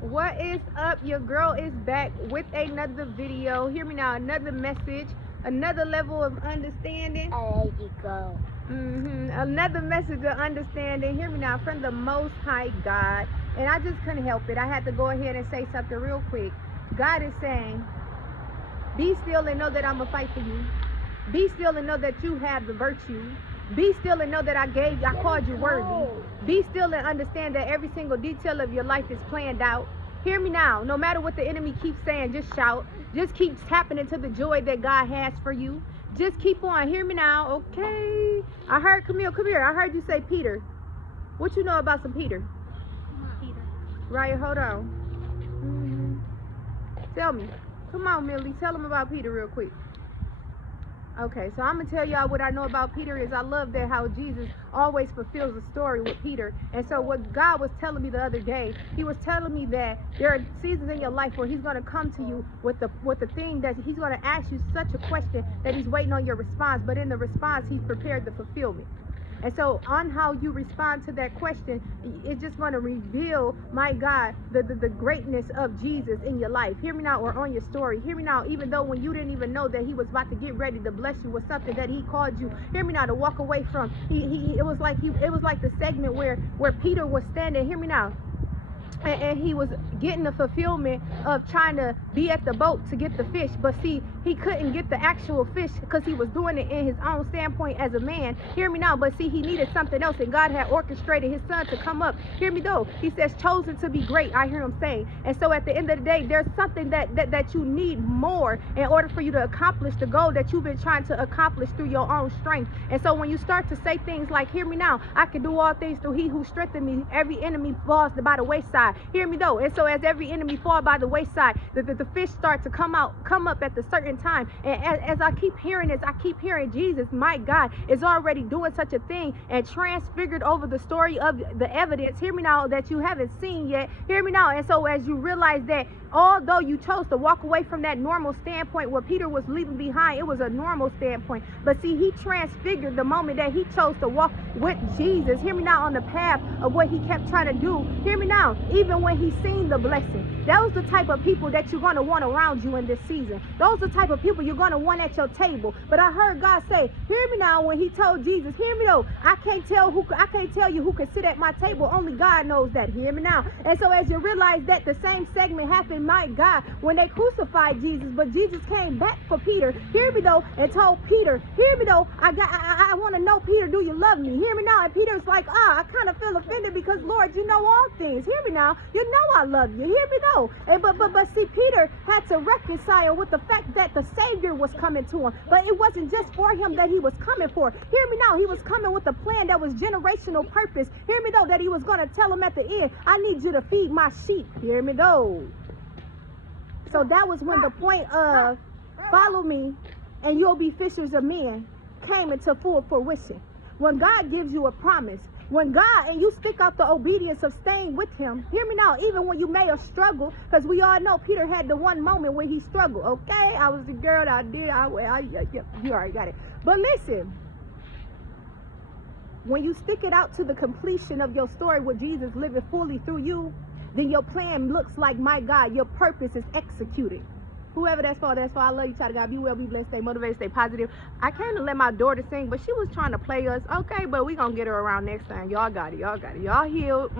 What is up? Your girl is back with another video. Hear me now, another message, another level of understanding. There you go. Another message of understanding. Hear me now, from the Most High God. And I just couldn't help it. I had to go ahead and say something real quick. God is saying, be still and know that I'm going to fight for you. Be still and know that you have the virtue. Be still and know that I called you worthy. Be still and understand that every single detail of your life is planned out. Hear me now. No matter what the enemy keeps saying, just shout. Just keep tapping into the joy that God has for you. Just keep on. Hear me now. Okay. I heard, Camille, come here. I heard you say Peter. What you know about some Peter? Peter. Right, hold on. Tell me. Come on, Millie. Tell them about Peter real quick. Okay, so I'm going to tell y'all what I know about Peter is I love that how Jesus always fulfills a story with Peter. And so what God was telling me the other day, he was telling me that there are seasons in your life where he's going to come to you with the thing that he's going to ask you such a question that he's waiting on your response. But in the response, he's prepared the fulfillment. And so on how you respond to that question, it's just going to reveal, my God, the greatness of Jesus in your life. Hear me now, or on your story. Hear me now, even though when you didn't even know that he was about to get ready to bless you with something that he called you, hear me now, to walk away from. It was like the segment where Peter was standing, hear me now, and he was getting the fulfillment of trying to be at the boat to get the fish. But see, he couldn't get the actual fish because he was doing it in his own standpoint as a man. Hear me now. But see, he needed something else, and God had orchestrated his son to come up. Hear me though. He says, chosen to be great. I hear him saying. And so at the end of the day, there's something that you need more in order for you to accomplish the goal that you've been trying to accomplish through your own strength. And so when you start to say things like, hear me now, I can do all things through he who strengthened me, every enemy falls by the wayside. Hear me though. And so as every enemy fall by the wayside, the fish start to come up at the certain time. And as I keep hearing this, I keep hearing Jesus, my God, is already doing such a thing and transfigured over the story of the evidence. Hear me now, that you haven't seen yet. Hear me now. And so as you realize that although you chose to walk away from that normal standpoint, what Peter was leaving behind, it was a normal standpoint. But see, he transfigured the moment that he chose to walk with Jesus. Hear me now, on the path of what he kept trying to do. Hear me now, even when he seen the blessing. Those are the type of people that you're going to want around you in this season. Those are the type of people you're going to want at your table. But I heard God say, hear me now, when he told Jesus, hear me though, I can't tell you who can sit at my table. Only God knows that. Hear me now. And so as you realize that, the same segment happened, my God, when they crucified Jesus, but Jesus came back for Peter, hear me though, and told Peter, hear me though, I want to know, Peter, do you love me? Hear me now. And Peter's like, I kind of feel offended because, Lord, you know all things. Hear me now. You know I love you. Hear me though. And but see, Peter had to reconcile with the fact that the Savior was coming to him. But it wasn't just for him that he was coming for. Hear me now. He was coming with a plan that was generational purpose. Hear me though, that he was going to tell him at the end, I need you to feed my sheep. Hear me though. So that was when the point of follow me and you'll be fishers of men came into full fruition. When God gives you a promise, when God, and you stick out the obedience of staying with him, hear me now, even when you may have struggled, because we all know Peter had the one moment where he struggled. Okay, I was the girl that you already got it. But listen, when you stick it out to the completion of your story with Jesus living fully through you, then your plan looks like, my God, your purpose is executed. Whoever that's for, that's for. I love you, child of God. Be well, be blessed, stay motivated, stay positive. I came to let my daughter sing, but she was trying to play us. Okay, but we gonna get her around next time. Y'all got it. Y'all got it. Y'all healed.